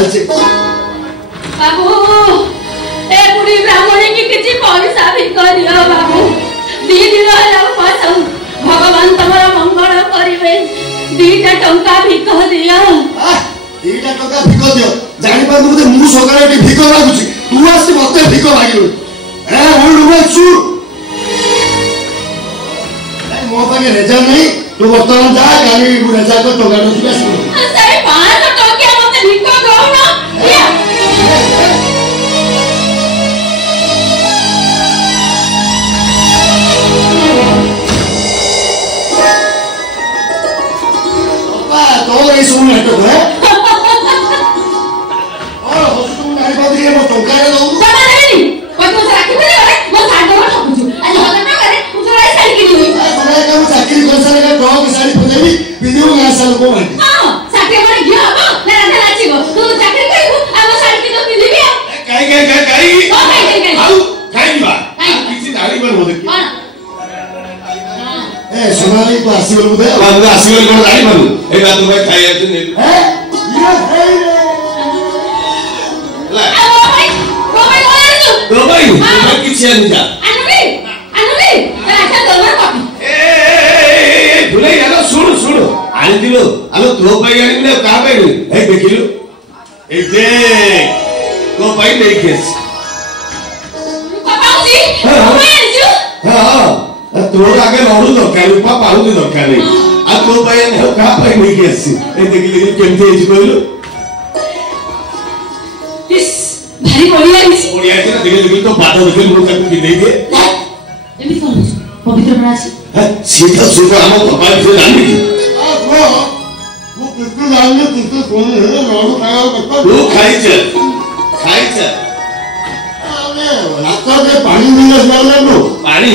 चलছে बाबू ए बुढ़ी ब्राह्मणी की किसी पैसा भी करियो बाबू 2 दिन होला पासौ भगवान तमरा मंगल करिवे 2टा टंका भिक दियो 2टा टंका भिक दियो जानि पार मुझे मु सकाळे टी भिक मागुची तू आसी मते भिक मागिलो ए ओल्ड वे चू ए मो पाके रेजा नहीं तू वर्तमान जा गाली रेजा को टंका दो बस सही 500 टंका मते भिक दो ना या तो सुन नाटक है और हॉस्पिटल में आइबा दिए मो टंका रे दऊ टंका देनी कोई तो राखी दे रे मो साडो ठकुछु आज हजार टंका रे मुझे राई साड़ी की दियो समय का चाकरी कर सारे का टॉक साड़ी पजेबी वीडियो में साल को मांगी हां साथे माने गियो हो ना राधा नाचिबो तू चाकरी करिबो हम साड़ी की तो पिलिबी काई आउ काई बा किसी दाढ़ी पर हो देखी हां ए सोनाली तो आसीबो बुदे बाबू आसीबो कोन दाढ़ी बाबू ए बात में खाई आते ने ए ये है ला रोबाई बोला तू रोबाई मैं किसी नहीं जा अनुली राजा दरबार कॉपी ए भुले यालो सुन आनी दिलो आलो तो पाई आनी ने का पाई ए देखिलो ए देख तो पाई नहीं केस पापा जी मैं आजू हां तोर आगे लड़ू दरकार उपा पाऊ दरकार नहीं आ तो पाई ने का पाई नहीं केस ए देखिले केमते हेज कहलो इस भारी बढ़िया इस बढ़िया है ना देखिले तो बात देखे मुझे कभी नहीं दे एमि कोन पवित्र बनासी है सीधा सुपर हम कपाल से जान ली वो कितने जानने कितने सोने है लड़ू खाया करता तू खाई चल अरे रास्ता में पानी मिले वाला लो पानी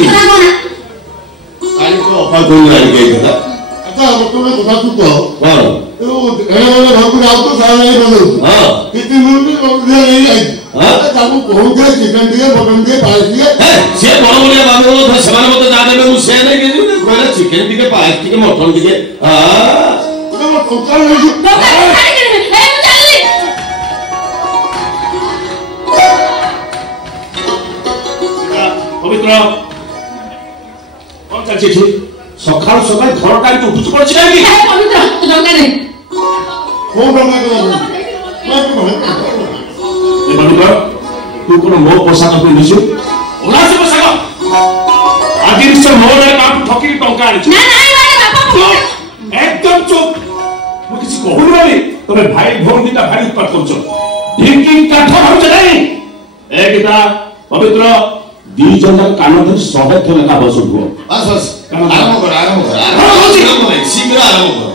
तो अपर कोई नहीं गई था अच्छा तुमने बता तू तो हां तो वाले भाग जाओ तो सारा नहीं बदल हां कितनी मिनट में नहीं आई हां ताकू कौन के चिकन दिए मटन दिए पास दिए है से बड़ बड़िया बाबू तो समान मत दादे में मुझे नहीं के दे कोई चिकन दिके पास दिके मटन दिके हां तो मैं टोकन नहीं टोकन खाली कर ए मुझे पवित्र कौन चल छी सकाळ सकाळ घर टाइम तो उठ पड़छ नहीं ए पवित्र टंका दे कौन टोकन को मैं तो ए पवित्र तू कोन मो पोशाक पे निसु ओला से पोशाक आदि निश्चय मो रे बाप ठकी टंका आनी ना ना बाबा एकदम चुप मु किसी कहू नहीं तमे भाई भौणी ता भारी उत्पात करछो ढिंकी काठ हम नहीं ए गीता पवित्र 2 जन कान धर 100 थले का बस उठो बस आराम कर शीघ्र आराम कर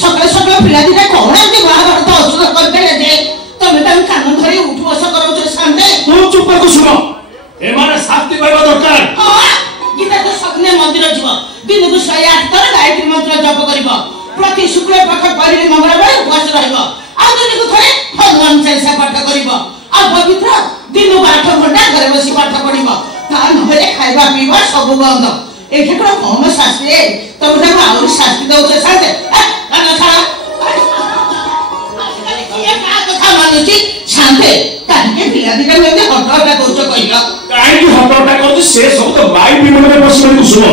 सकाळ सकाळ पिला दिटा कोण आते बाहर तो औषध करते जे तमे तम कान धरी उठ बस करू छ शांते तू चुप को सुनो ए माने शांति पाइबा दरकार हां गीता तो सपने मंदिर जीव दिन को 108 थर गायत्री मंत्र जप करिवो प्रति शुक्ल पक्ष परि मंगलवार उपवास रहइबो आ दिन को थरे भगवान चालीसा पाठ करिवो आ पवित्र दिन 8 घंटा घरे बसी पाठ पढिबो ता नहले खाइबा पीबा सब बंद एठे को कौन शास्त्री तब ना और शास्त्री दउ छ साथे ना छाड़ा ये का कथा मानुची शांते काहे पिला दिटा में हटटा करछ कहिला काहे की हटटा करछ से सब तो माई भी मन में बस में सुनो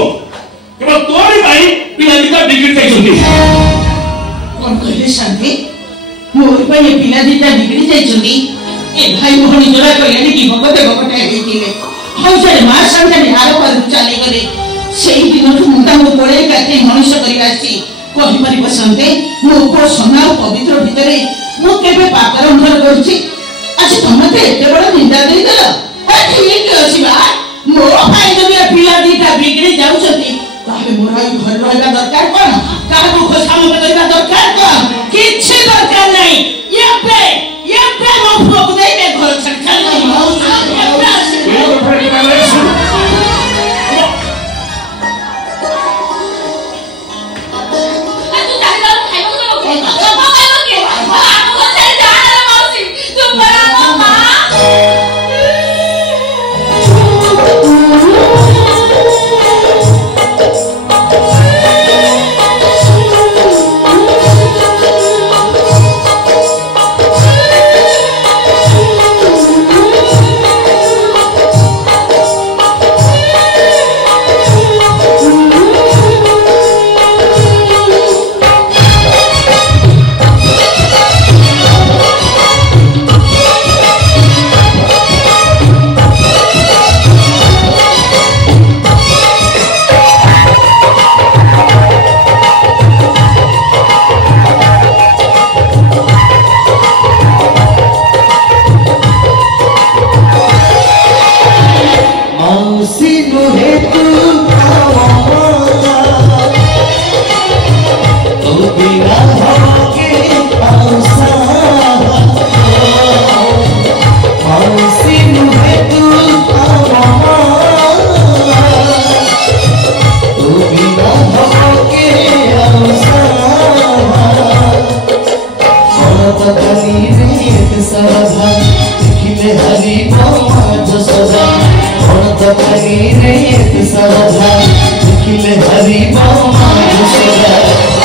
केवल तोरी भाई पिला दिटा बिगड़ जाइछंती कौन कहले शांति मोर पे पिला दिटा बिगड़ी जाइछंती ए भाई मोहनी जोरा कहले कि भगवते भगवते हेतिले हौसले मां शांति निहार पर चली गले सेही दिन मुंडा मो पळे काके मनुष्य करिवासी कहि परि बसंते मो को सोना पवित्र भितरे मो केबे पापर अंधर करछि अच्छा तमते एते बड़ निंदा देई देला ए ठीक अछि बा मो भाई जब पिला दिटा बिगड़ी जाउछथि ताहे मोरा घर रहला दरकार कोन काहे को काम करबा दरकार कोन किछि दरकार नहीं ये पे मो फुक दे के घर छछल एते सरधा देखिले हरि बाबा जसोदा कौन दकानी रे एते सरधा देखिले हरि बाबा जसोदा